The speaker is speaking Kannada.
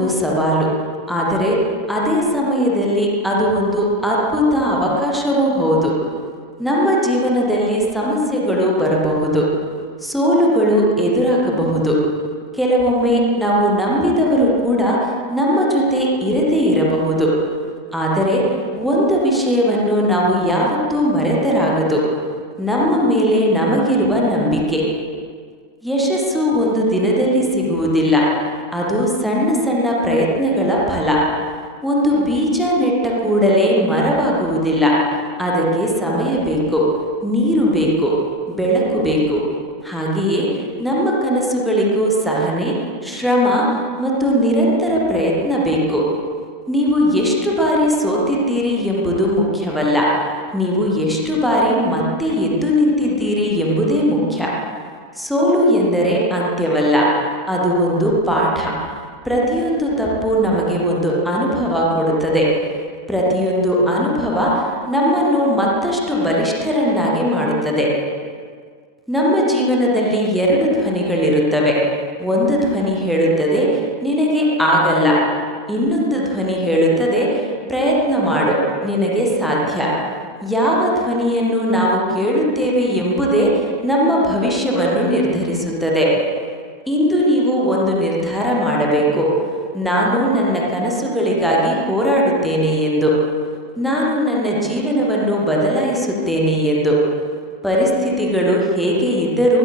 ಒಂದು ಸವಾಲು, ಆದರೆ ಅದೇ ಸಮಯದಲ್ಲಿ ಅದು ಒಂದು ಅದ್ಭುತ ಅವಕಾಶವೂ ಹೌದು. ನಮ್ಮ ಜೀವನದಲ್ಲಿ ಸಮಸ್ಯೆಗಳು ಬರಬಹುದು, ಸೋಲುಗಳು ಎದುರಾಗಬಹುದು. ಕೆಲವೊಮ್ಮೆ ನಾವು ನಂಬಿದವರು ಕೂಡ ನಮ್ಮ ಜೊತೆ ಇರದೇ ಇರಬಹುದು. ಆದರೆ ಒಂದು ವಿಷಯವನ್ನು ನಾವು ಯಾವತ್ತೂ ಮರೆತರಾಗದು, ನಮ್ಮ ಮೇಲೆ ನಮಗಿರುವ ನಂಬಿಕೆ. ಯಶಸ್ಸು ಒಂದು ದಿನದಲ್ಲಿ ಸಿಗುವುದಿಲ್ಲ, ಅದು ಸಣ್ಣ ಸಣ್ಣ ಪ್ರಯತ್ನಗಳ ಫಲ. ಒಂದು ಬೀಜ ನೆಟ್ಟ ಕೂಡಲೇ ಮರವಾಗುವುದಿಲ್ಲ, ಅದಕ್ಕೆ ಸಮಯ ಬೇಕು, ನೀರು ಬೇಕು, ಬೆಳಕು ಬೇಕು. ಹಾಗೆಯೇ ನಮ್ಮ ಕನಸುಗಳಿಗೂ ಸಹನೆ, ಶ್ರಮ ಮತ್ತು ನಿರಂತರ ಪ್ರಯತ್ನ ಬೇಕು. ನೀವು ಎಷ್ಟು ಬಾರಿ ಸೋತಿದ್ದೀರಿ ಎಂಬುದು ಮುಖ್ಯವಲ್ಲ, ನೀವು ಎಷ್ಟು ಬಾರಿ ಮತ್ತೆ ಎದ್ದು ನಿಂತಿದ್ದೀರಿ ಎಂಬುದೇ ಮುಖ್ಯ. ಸೋಲು ಎಂದರೆ ಅಂತ್ಯವಲ್ಲ, ಅದು ಒಂದು ಪಾಠ. ಪ್ರತಿಯೊಂದು ತಪ್ಪು ನಮಗೆ ಒಂದು ಅನುಭವ ಕೊಡುತ್ತದೆ. ಪ್ರತಿಯೊಂದು ಅನುಭವ ನಮ್ಮನ್ನು ಮತ್ತಷ್ಟು ಬಲಿಷ್ಠರನ್ನಾಗಿ ಮಾಡುತ್ತದೆ. ನಮ್ಮ ಜೀವನದಲ್ಲಿ ಎರಡು ಧ್ವನಿಗಳಿರುತ್ತವೆ. ಒಂದು ಧ್ವನಿ ಹೇಳುತ್ತದೆ, ನಿನಗೆ ಆಗಲ್ಲ. ಇನ್ನೊಂದು ಧ್ವನಿ ಹೇಳುತ್ತದೆ, ಪ್ರಯತ್ನ ಮಾಡು, ನಿನಗೆ ಸಾಧ್ಯ. ಯಾವ ಧ್ವನಿಯನ್ನು ನಾವು ಕೇಳುತ್ತೇವೆ ಎಂಬುದೇ ನಮ್ಮ ಭವಿಷ್ಯವನ್ನು ನಿರ್ಧರಿಸುತ್ತದೆ. ಇಂದು ನೀವು ಒಂದು ನಿರ್ಧಾರ ಮಾಡಬೇಕು, ನಾನು ನನ್ನ ಕನಸುಗಳಿಗಾಗಿ ಹೋರಾಡುತ್ತೇನೆ ಎಂದು. ನಾನು ನನ್ನ ಜೀವನವನ್ನು ಬದಲಾಯಿಸುತ್ತೇನೆ ಎಂದು. ಪರಿಸ್ಥಿತಿಗಳು ಹೇಗೆ ಇದ್ದರೂ